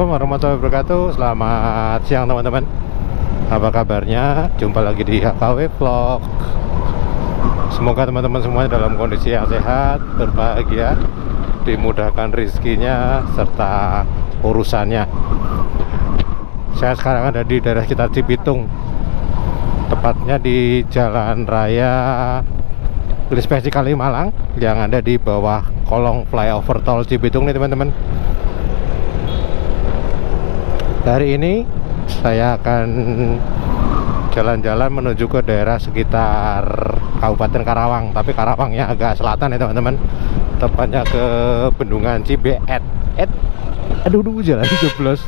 Assalamualaikum warahmatullahi wabarakatuh. Selamat siang teman-teman. Apa kabarnya? Jumpa lagi di HKW Vlog. Semoga teman-teman semuanya dalam kondisi yang sehat, berbahagia, dimudahkan rezekinya serta urusannya. Saya sekarang ada di daerah sekitar Cibitung, tepatnya di Jalan Raya Inspeksi Kalimalang yang ada di bawah kolong flyover tol Cibitung nih teman-teman. Hari ini saya akan jalan-jalan menuju ke daerah sekitar Kabupaten Karawang, tapi Karawangnya agak selatan ya teman-teman, tepatnya ke Bendungan Cibeet. Aduh, jalan jeblos.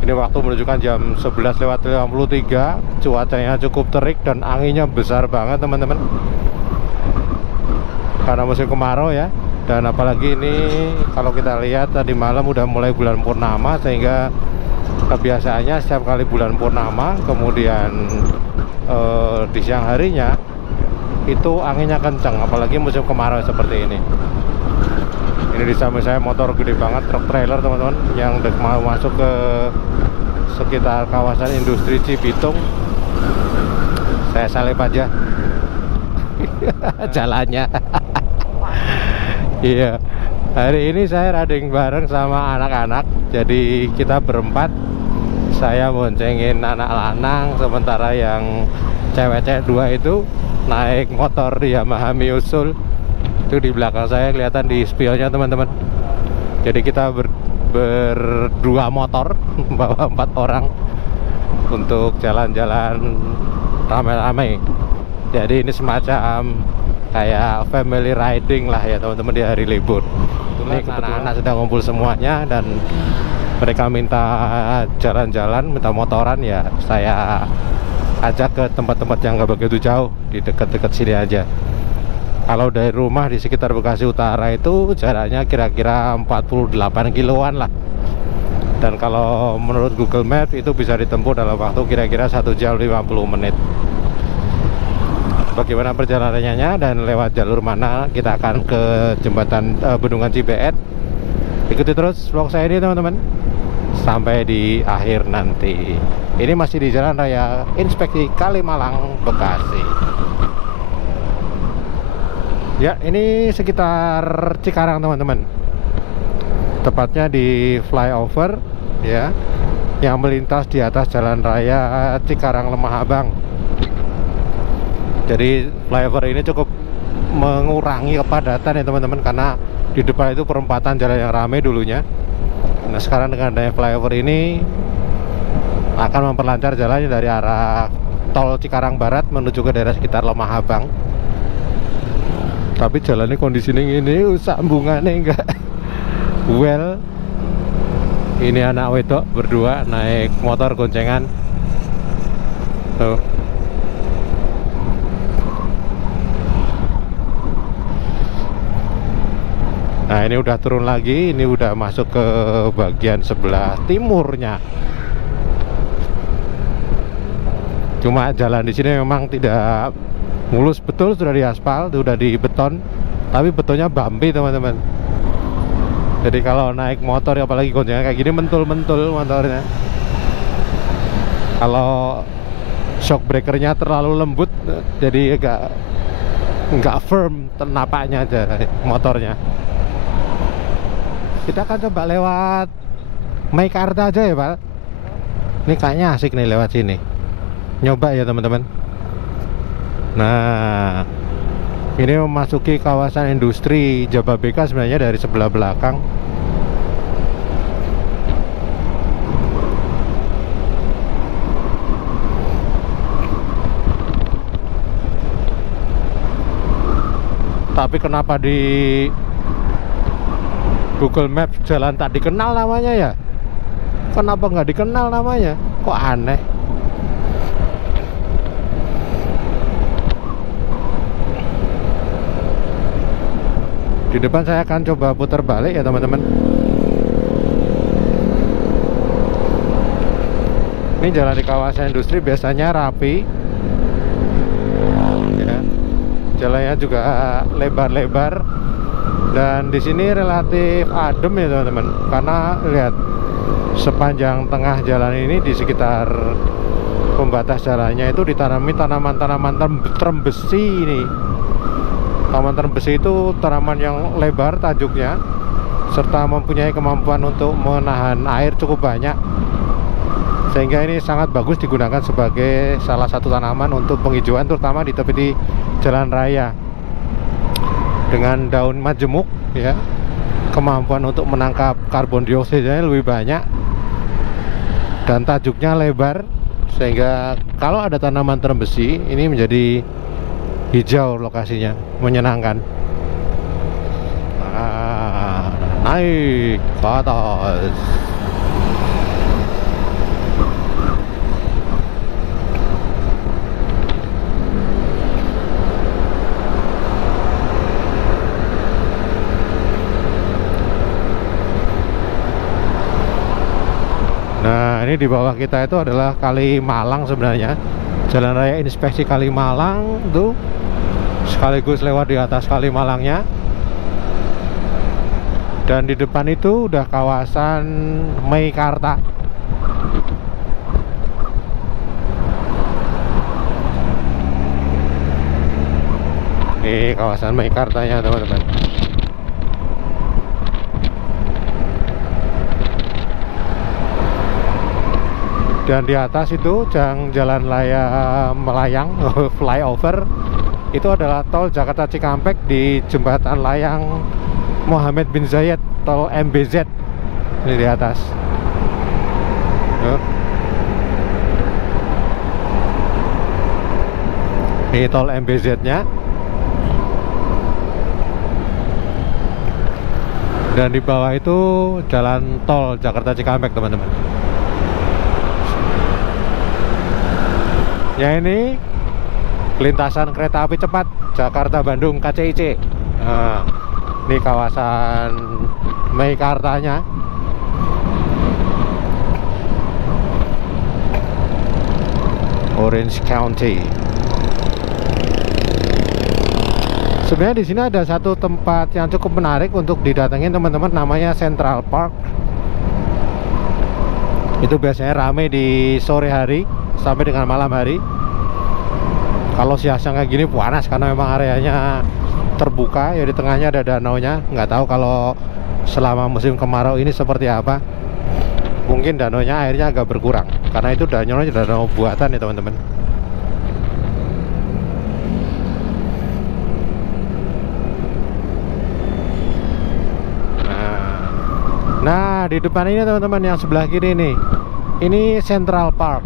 Ini waktu menunjukkan jam 11:53, cuacanya cukup terik dan anginnya besar banget teman-teman, karena musim kemarau ya. Dan apalagi ini kalau kita lihat tadi malam udah mulai bulan purnama, sehingga kebiasaannya setiap kali bulan purnama kemudian di siang harinya itu anginnya kencang, apalagi musim kemarau seperti ini. Ini di samping saya motor gede banget, truk trailer teman-teman, yang mau masuk ke sekitar kawasan industri Cibitung. Saya salib aja jalannya. Iya, hari ini saya riding bareng sama anak-anak. Jadi kita berempat, saya boncengin anak lanang, sementara yang cewek-cewek dua itu naik motor Yamaha Miusul. Itu di belakang saya kelihatan di spionnya teman-teman. Jadi kita berdua motor bawa 4 orang untuk jalan-jalan ramai-ramai. Jadi ini semacam kayak family riding lah ya teman-teman di hari libur. Ini anak-anak sedang ngumpul semuanya dan mereka minta jalan-jalan, minta motoran, ya saya ajak ke tempat-tempat yang gak begitu jauh, di dekat-dekat sini aja. Kalau dari rumah di sekitar Bekasi Utara itu jaraknya kira-kira 48 kiloan lah. Dan kalau menurut Google Maps itu bisa ditempuh dalam waktu kira-kira 1 jam 50 menit. Bagaimana perjalanannya dan lewat jalur mana kita akan ke jembatan Bendungan Cibeet. Ikuti terus vlog saya ini teman-teman sampai di akhir nanti. Ini masih di Jalan Raya Inspeksi Kalimalang, Bekasi. Ya, ini sekitar Cikarang teman-teman, tepatnya di flyover ya, yang melintas di atas Jalan Raya Cikarang Lemah Abang. Jadi flyover ini cukup mengurangi kepadatan ya teman-teman, karena di depan itu perempatan jalan yang ramai dulunya. Nah sekarang dengan adanya flyover ini akan memperlancar jalannya dari arah tol Cikarang Barat menuju ke daerah sekitar Lemah Abang. Tapi jalannya kondisinya ini sambungannya enggak well. Ini anak wedok berdua naik motor goncengan tuh. Nah ini udah turun lagi, ini udah masuk ke bagian sebelah timurnya. Cuma jalan di sini memang tidak mulus betul, sudah diaspal, sudah dibeton, tapi betonnya bumpy teman-teman. Jadi kalau naik motor apalagi goncengan kayak gini mentul-mentul motornya. Kalau shock breakernya terlalu lembut, jadi nggak firm napaknya aja motornya. Kita akan coba lewat Meikarta aja ya Pak. Ini kayaknya asik nih lewat sini. Nyoba ya teman-teman. Nah, ini memasuki kawasan industri Jababeka sebenarnya dari sebelah belakang. Tapi kenapa di Google Maps jalan tak dikenal namanya ya? Kenapa nggak dikenal namanya? Kok aneh? Di depan saya akan coba putar balik ya teman-teman. Ini jalan di kawasan industri biasanya rapi ya. Jalannya juga lebar-lebar, Dan di sini relatif adem ya teman-teman, karena lihat sepanjang tengah jalan ini di sekitar pembatas jalannya itu ditanami tanaman-tanaman term besi ini. Tanaman term besi itu tanaman yang lebar tajuknya serta mempunyai kemampuan untuk menahan air cukup banyak, sehingga ini sangat bagus digunakan sebagai salah satu tanaman untuk penghijauan, terutama di tepi jalan raya. Dengan daun majemuk ya, kemampuan untuk menangkap karbon dioksidanya lebih banyak dan tajuknya lebar, sehingga kalau ada tanaman term besi ini menjadi hijau lokasinya, menyenangkan. Naik ke atas. Nah, ini di bawah kita itu adalah Kali Malang sebenarnya. Jalan Raya Inspeksi Kali Malang tuh, sekaligus lewat di atas Kali Malangnya. Dan di depan itu udah kawasan Meikarta. Ini kawasan Meikartanya teman-teman. Dan di atas itu jalan raya melayang flyover itu adalah tol Jakarta Cikampek di jembatan layang Mohammed bin Zayed, tol MBZ. Ini di atas. Ini tol MBZ-nya. Dan di bawah itu jalan tol Jakarta Cikampek teman-teman. Ya, ini lintasan kereta api cepat Jakarta Bandung KCIC. Nah, ini kawasan Meikartanya. Orange County. Sebenarnya di sini ada satu tempat yang cukup menarik untuk didatengin teman-teman, namanya Central Park. Itu biasanya ramai di sore hari sampai dengan malam hari. Kalau siang-siang kayak gini panas karena memang areanya terbuka ya, di tengahnya ada danaunya. Nggak tahu kalau selama musim kemarau ini seperti apa. Mungkin danaunya airnya agak berkurang karena itu danau buatan ya teman-teman. Nah, di depan ini teman-teman yang sebelah kiri nih, ini Central Park.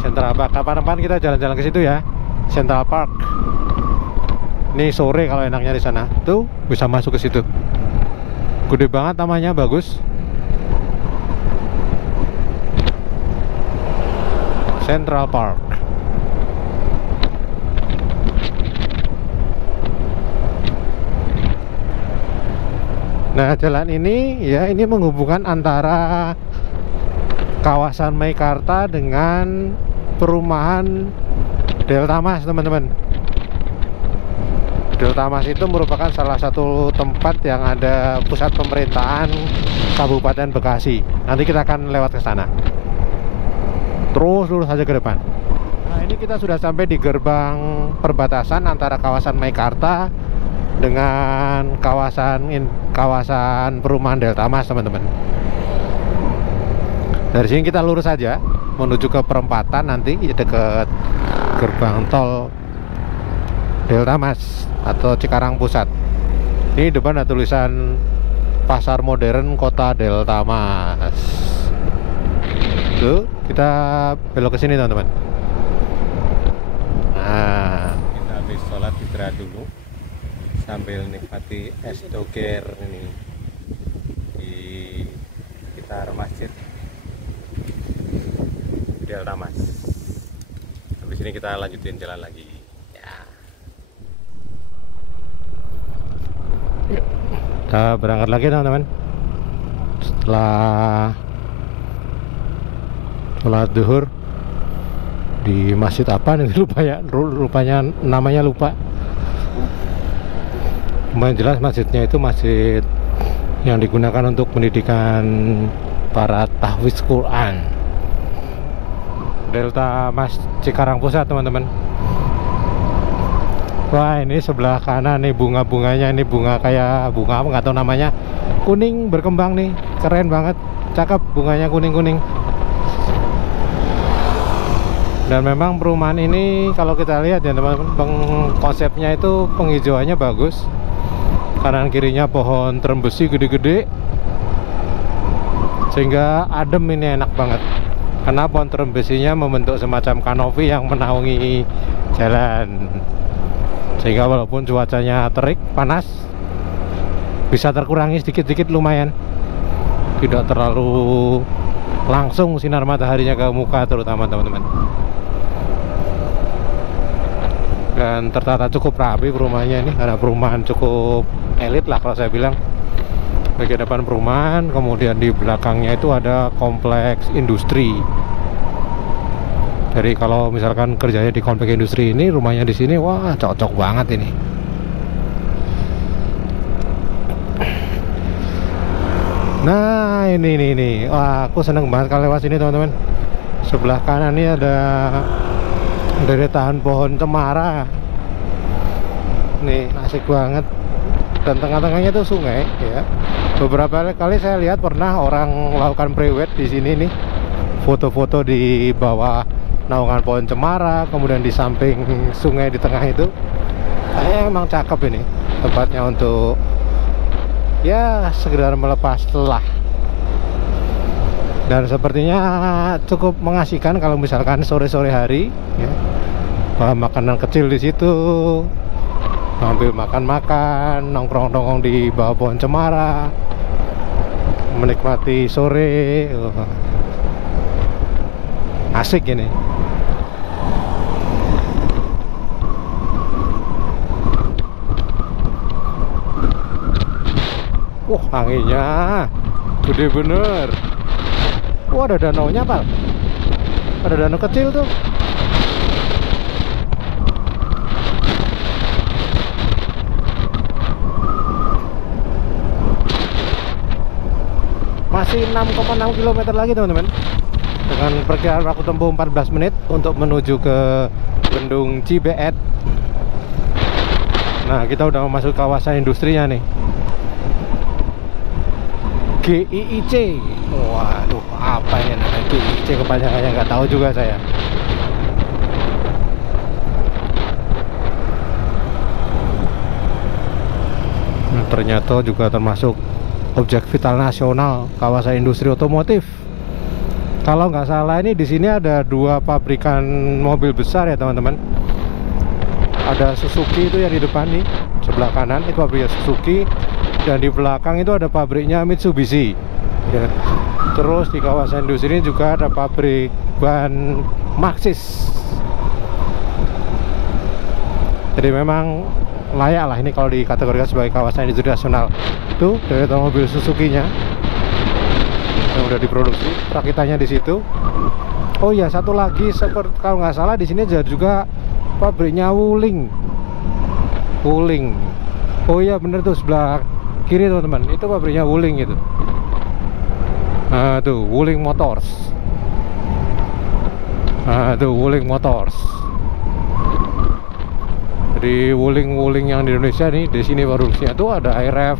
Central Park. Kapan-kapan kita jalan-jalan ke situ ya, Central Park. Ini sore kalau enaknya di sana. Tuh bisa masuk ke situ. Gede banget namanya, bagus. Central Park. Nah, jalan ini ya, ini menghubungkan antara kawasan Meikarta dengan perumahan Delta Mas teman-teman. Delta Mas itu merupakan salah satu tempat yang ada pusat pemerintahan Kabupaten Bekasi. Nanti kita akan lewat ke sana. Terus lurus saja ke depan. Nah, ini kita sudah sampai di gerbang perbatasan antara kawasan Meikarta dengan kawasan perumahan Delta Mas teman-teman. Dari sini kita lurus saja menuju ke perempatan nanti dekat gerbang tol Delta Mas atau Cikarang Pusat. Ini depan ada tulisan Pasar Modern Kota Delta Mas. Tuh, kita belok ke sini teman-teman. Nah, kita habis sholat istirahat dulu sambil nikmati es doger ini di sekitar masjid Delta Mas. Habis ini kita lanjutin jalan lagi ya. Kita berangkat lagi teman-teman setelah sholat zuhur di masjid apa nih, lupa ya, rupanya namanya lupa. Yang jelas masjidnya itu masjid yang digunakan untuk pendidikan para tahfiz Quran. Delta Mas Cikarang Pusat, teman-teman. Wah, ini sebelah kanan nih bunga-bunganya, ini bunga kayak bunga apa nggak tahu namanya, kuning berkembang nih, keren banget, cakep bunganya kuning-kuning. Dan memang perumahan ini kalau kita lihat ya teman-teman, konsepnya itu penghijauannya bagus, kanan kirinya pohon terumbu gede-gede, sehingga adem, ini enak banget karena pohon terumbu membentuk semacam kanopi yang menaungi jalan, sehingga walaupun cuacanya terik panas bisa terkurangi sedikit-sedikit, lumayan tidak terlalu langsung sinar mataharinya ke muka terutama, teman-teman. Dan tertata cukup rapi perumahannya ini, ada perumahan cukup elit lah kalau saya bilang. Bagian depan perumahan, kemudian di belakangnya itu ada kompleks industri. Jadi kalau misalkan kerjanya di kompleks industri ini, rumahnya di sini, wah cocok banget ini. Nah ini, wah aku seneng banget kalau lewat sini, teman-teman. Sebelah kanan ini ada deretan pohon cemara. Nih asik banget. Dan tengah-tengahnya tuh sungai ya. Beberapa kali saya lihat pernah orang melakukan pre-wed di sini nih. Foto-foto di bawah naungan pohon cemara, kemudian di samping sungai di tengah itu. Kayaknya emang cakep ini tempatnya untuk ya sekedar melepas lelah. Dan sepertinya cukup mengasihkan kalau misalkan sore-sore hari ya. Bawa makanan kecil di situ, ambil makan-makan, nongkrong-nongkrong di bawah pohon cemara, menikmati sore. Asik ini. Wah, anginnya gede bener. Wah, ada danaunya, Pak. Ada danau kecil tuh. Masih 6,6 km lagi, teman-teman, dengan perkiraan waktu tempuh 14 menit untuk menuju ke Bendung Cibeet. Nah, kita udah masuk kawasan industrinya nih, GIIC. Waduh, apa ini namanya GIIC kepanjangannya, nggak tahu juga saya. Nah, ternyata juga termasuk objek vital nasional, kawasan industri otomotif. Kalau nggak salah ini di sini ada 2 pabrikan mobil besar ya, teman-teman. Ada Suzuki itu yang di depan nih, sebelah kanan itu pabriknya Suzuki, dan di belakang itu ada pabriknya Mitsubishi ya. Terus di kawasan industri ini juga ada pabrik ban Maxxis. Jadi memang layak lah ini kalau dikategorikan sebagai kawasan industri nasional. Tuh dari mobil Suzuki-nya yang udah diproduksi, perakitannya di situ. Oh ya, satu lagi, seperti kalau nggak salah di sini ada juga pabriknya Wuling. Oh iya bener tuh, sebelah kiri, teman-teman, itu pabriknya Wuling itu. Nah tuh Wuling Motors. Nah tuh Wuling Motors. Jadi Wuling yang di Indonesia nih, di sini produksinya tuh ada IRF,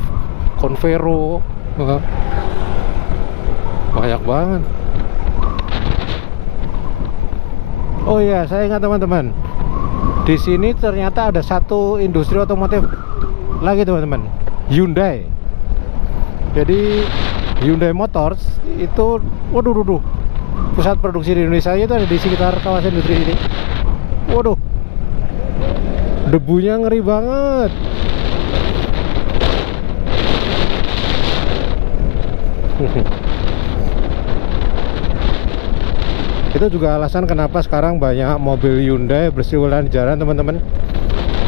Convero, banyak banget. Oh iya, saya ingat, teman-teman, di sini ternyata ada satu industri otomotif lagi, teman-teman, Hyundai. Jadi Hyundai Motors itu, waduh, pusat produksi di Indonesia itu ada di sekitar kawasan industri ini. Waduh, debunya ngeri banget. Itu juga alasan kenapa sekarang banyak mobil Hyundai berseliweran di jalan, teman-teman.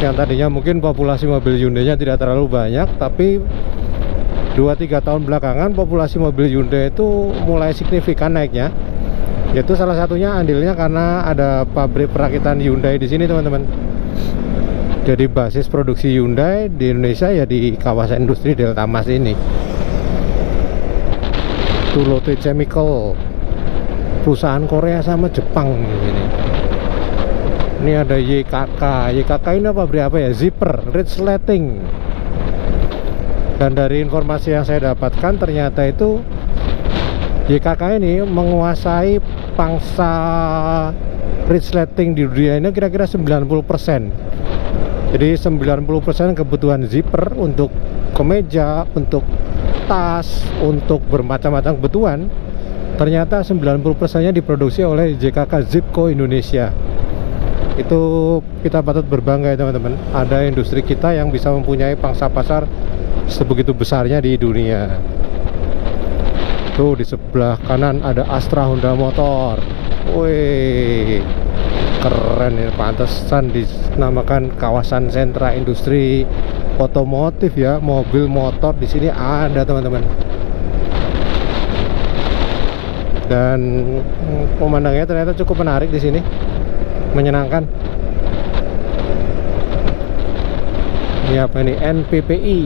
Yang tadinya mungkin populasi mobil Hyundai-nya tidak terlalu banyak, tapi 2-3 tahun belakangan populasi mobil Hyundai itu mulai signifikan naiknya. Yaitu salah satunya andilnya karena ada pabrik perakitan Hyundai di sini, teman-teman. Jadi basis produksi Hyundai di Indonesia ya di kawasan industri Delta Mas ini. Itu Lotte Chemical, perusahaan Korea sama Jepang ini. Ini ada YKK. YKK ini apa ya? Zipper, resleting. Dan dari informasi yang saya dapatkan ternyata itu YKK ini menguasai pangsa resleting di dunia ini kira-kira 90%. Jadi 90% kebutuhan zipper untuk kemeja, untuk tas, untuk bermacam-macam kebutuhan, ternyata 90%-nya diproduksi oleh JKK Zipco Indonesia. Itu kita patut berbangga ya teman-teman. Ada industri kita yang bisa mempunyai pangsa pasar sebegitu besarnya di dunia. Tuh di sebelah kanan ada Astra Honda Motor. Wih, keren ya, pantesan dinamakan kawasan sentra industri otomotif ya. Mobil motor di sini ada teman-teman. Dan pemandangannya ternyata cukup menarik di sini, menyenangkan. Ini apa ini? NPPI,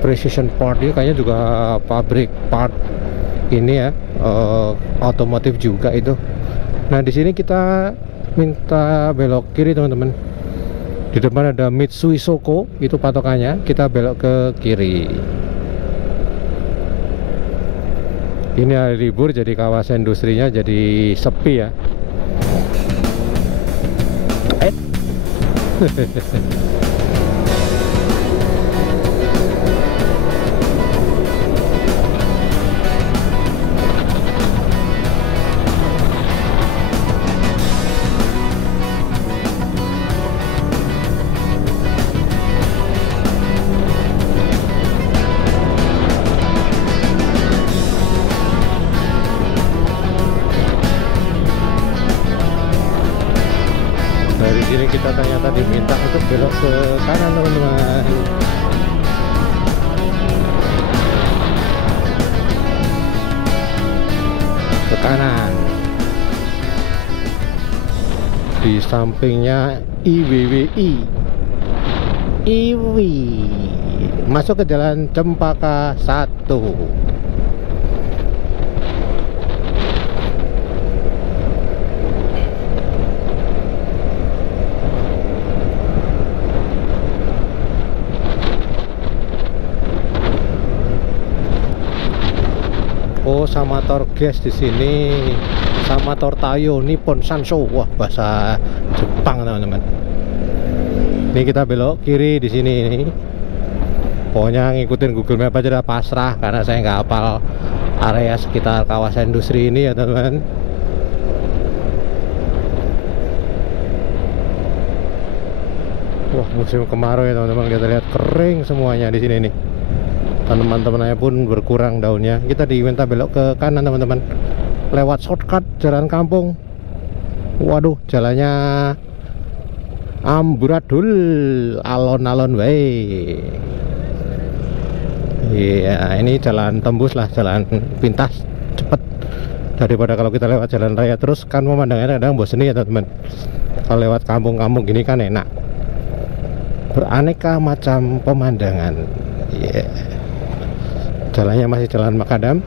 Precision Part. Ini kayaknya juga pabrik part ini ya, otomotif juga itu. Nah di sini kita minta belok kiri teman-teman. Di depan ada Mitsui Soko, itu patokannya. Kita belok ke kiri. Ini hari libur jadi kawasan industrinya jadi sepi ya. Dari sini kita ternyata diminta untuk belok ke kanan teman-teman. Ke kanan. Di sampingnya IWWI. IWI. Masuk ke Jalan Cempaka 1. Oh, Samator Gas di sini, Samator Tayo, Nippon Sanso. Wah, bahasa Jepang teman-teman. Ini kita belok kiri di sini. Pokoknya ngikutin Google Map aja dah, pasrah karena saya nggak hafal area sekitar kawasan industri ini ya teman-teman. Wah, musim kemarau ya teman-teman. Kita lihat kering semuanya di sini nih. Tanaman-tanamannya pun berkurang daunnya. Kita diminta belok ke kanan teman-teman, lewat shortcut jalan kampung. Waduh, jalannya amburadul, alon-alon wae. Iya, ini jalan tembus lah, jalan pintas, cepet. Daripada kalau kita lewat jalan raya terus kan pemandangannya kadang bosen ya teman-teman. Kalau lewat kampung-kampung gini kan enak, beraneka macam pemandangan. Iya. Jalannya masih jalan makadam.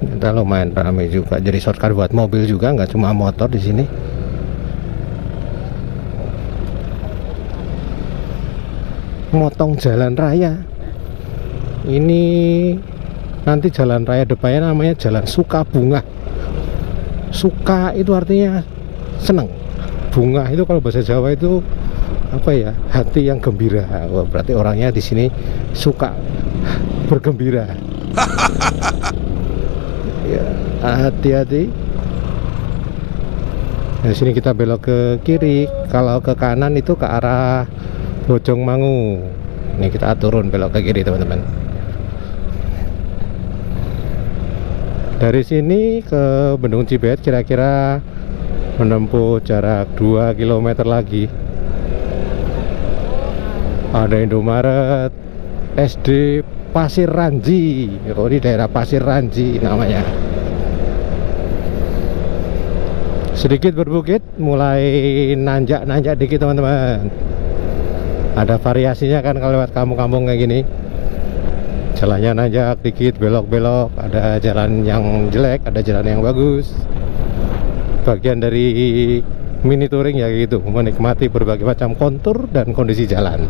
Kita lumayan ramai juga, jadi shortcut buat mobil juga, nggak cuma motor di sini. Motong jalan raya. Ini nanti jalan raya depannya namanya Jalan Sukabunga. Suka itu artinya senang. Bunga itu kalau bahasa Jawa itu apa ya, hati yang gembira. Wah, berarti orangnya di sini suka bergembira. Ya, hati-hati. Di sini kita belok ke kiri. Kalau ke kanan itu ke arah Bojongmangu. Ini kita turun belok ke kiri teman-teman. Dari sini ke Bendung Cibet kira-kira menempuh jarak 2 km lagi. Ada Indomaret, SD, Pasir Ranji. Oh, ini daerah Pasir Ranji namanya. Sedikit berbukit, mulai nanjak-nanjak dikit teman-teman. Ada variasinya kan kalau lewat kampung-kampung kayak gini. Jalannya nanjak dikit, belok-belok, ada jalan yang jelek, ada jalan yang bagus. Bagian dari mini touring ya gitu, menikmati berbagai macam kontur dan kondisi jalan.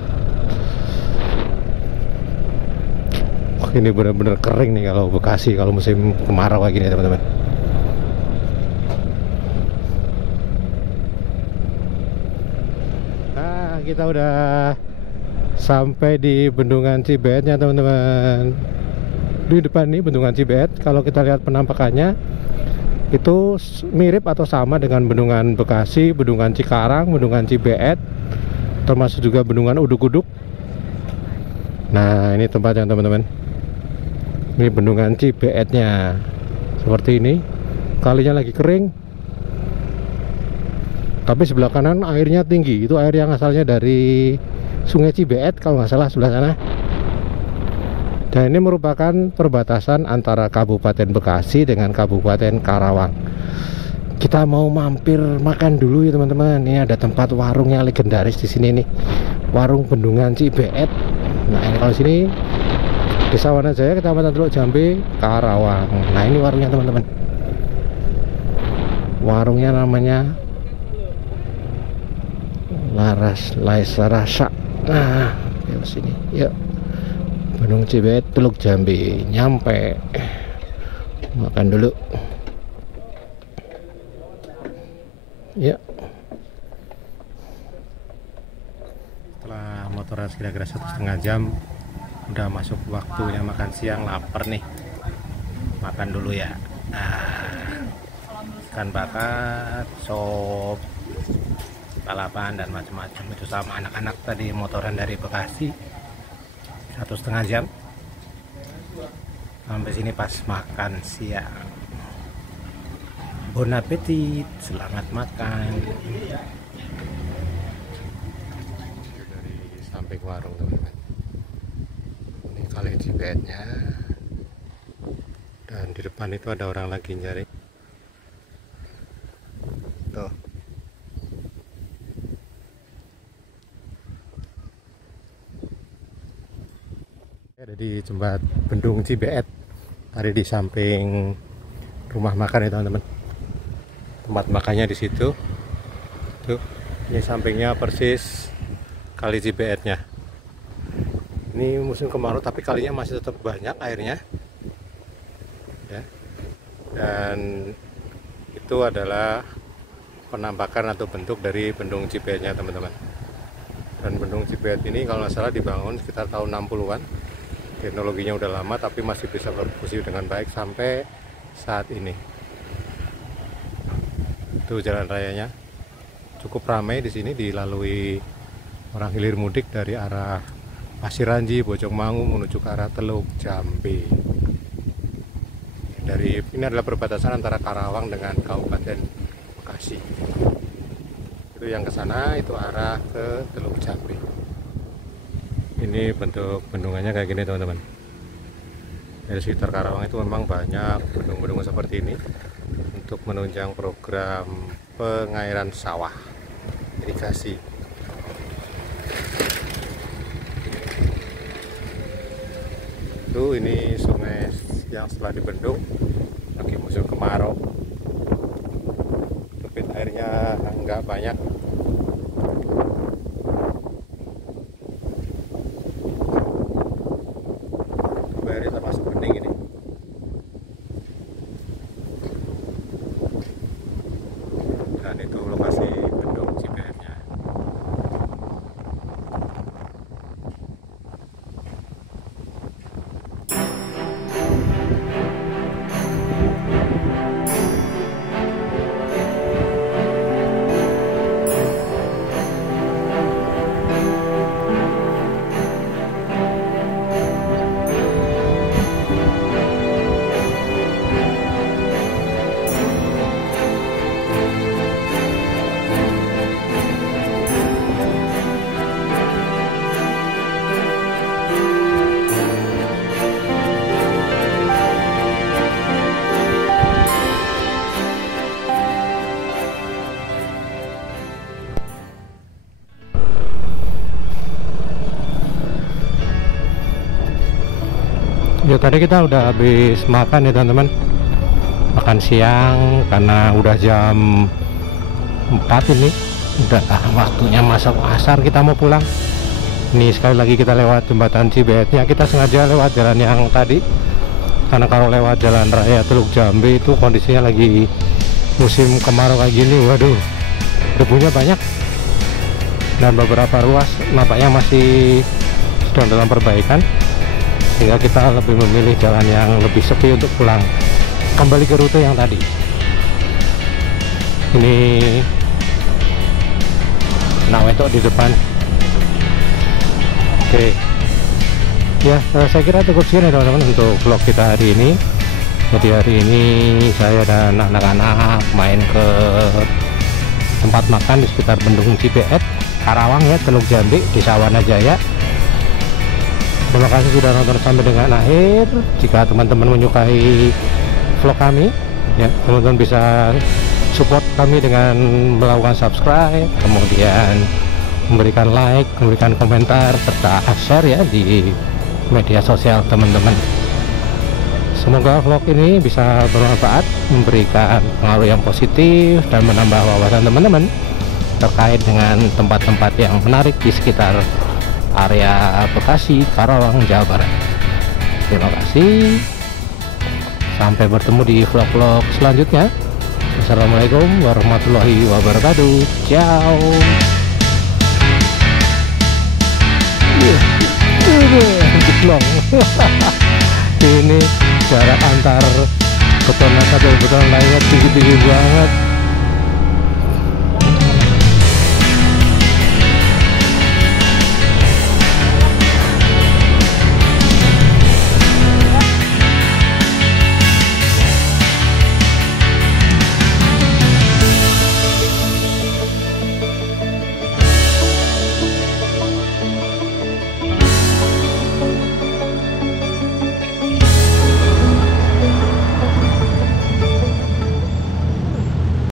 Ini benar-benar kering nih kalau Bekasi kalau musim kemarau kayak gini teman-teman. Nah, kita udah sampai di Bendungan Cibetnya teman-teman. Di depan nih Bendungan Cibet, kalau kita lihat penampakannya itu mirip atau sama dengan Bendungan Bekasi, Bendungan Cikarang, Bendungan Cibet, termasuk juga Bendungan Uduk-Uduk. Nah, ini tempatnya teman-teman. Ini Bendungan Cibetnya seperti ini. Kalinya lagi kering, tapi sebelah kanan airnya tinggi. Itu air yang asalnya dari Sungai Cibet kalau nggak salah sebelah sana. Dan ini merupakan perbatasan antara Kabupaten Bekasi dengan Kabupaten Karawang. Kita mau mampir makan dulu ya teman-teman. Ini ada tempat warung yang legendaris di sini nih, warung Bendungan Cibet. Nah, ini kalau sini Desa Wanajaya, Kecamatan Teluk Jambe, Karawang. Nah, ini warungnya teman-teman. Warungnya namanya Laras Laisarasa. Nah, ke sini. Yuk. Bendung Cibet, Teluk Jambe. Nyampe. Makan dulu. Ya. Setelah motoran kira-kira 1,5 jam, udah masuk waktunya makan siang. Lapar nih, makan dulu ya. Nah, ikan bakar, sop, lalapan dan macam-macam. Itu sama anak-anak tadi motoran dari Bekasi 1,5 jam sampai sini pas makan siang. Bon appetit, selamat makan. Dari samping warung teman-teman. Ini Kali Cibetnya, dan di depan itu ada orang lagi nyari. Tuh. Ada di jembatan Bendung Cibet. Ada di samping rumah makan ya teman-teman. Tempat makannya di situ. Tuh, ini sampingnya persis Kali Cibetnya. Ini musim kemarau tapi kalinya masih tetap banyak airnya. Ya. Dan itu adalah penampakan atau bentuk dari Bendung Cibetnya teman-teman. Dan Bendung Cibet ini kalau nggak salah dibangun sekitar tahun 60-an. Teknologinya udah lama tapi masih bisa berfungsi dengan baik sampai saat ini. Itu jalan rayanya cukup ramai di sini, dilalui orang hilir mudik dari arah Pasir Ranji, Bojongmangu menuju ke arah Teluk Jambe. Ini adalah perbatasan antara Karawang dengan Kabupaten Bekasi. Itu yang ke sana itu arah ke Teluk Jambe. Ini bentuk bendungannya kayak gini teman-teman. Dari sekitar Karawang itu memang banyak bendung-bendung seperti ini untuk menunjang program pengairan sawah, irigasi. Tuh, ini sungai yang setelah dibendung lagi musim kemarau. Debit airnya nggak banyak. Airnya termasuk bening ini. Dan itu lokasi Bendung Cibetnya. Ya tadi kita udah habis makan ya teman-teman, makan siang karena udah jam 4 ini, udah waktunya masak asar, kita mau pulang. Ini sekali lagi kita lewat jembatan Cibeetnya, kita sengaja lewat jalan yang tadi karena kalau lewat jalan raya Teluk Jambe itu kondisinya lagi musim kemarau kayak gini, waduh debunya banyak dan beberapa ruas nampaknya masih sedang dalam perbaikan, sehingga kita lebih memilih jalan yang lebih sepi untuk pulang kembali ke rute yang tadi. Ini Nawetok di depan. Oke ya, saya kira cukup sekian ya teman-teman untuk vlog kita hari ini. Jadi hari ini saya dan anak-anak main ke tempat makan di sekitar Bendung Cibeet, Karawang ya, Teluk Jambe, di Sawanajaya. Terima kasih sudah nonton sampai dengan akhir. Jika teman-teman menyukai vlog kami ya, teman-teman bisa support kami dengan melakukan subscribe, kemudian memberikan like, memberikan komentar, serta share ya di media sosial teman-teman. Semoga vlog ini bisa bermanfaat, memberikan pengaruh yang positif dan menambah wawasan teman-teman terkait dengan tempat-tempat yang menarik di sekitar area Bekasi, Karawang, Jawa Barat. Terima kasih. Sampai bertemu di vlog-vlog selanjutnya. Assalamualaikum warahmatullahi wabarakatuh. Ciao. Jeblong. Ini jarak antar beton satu beton lainnya tinggi-tinggi banget.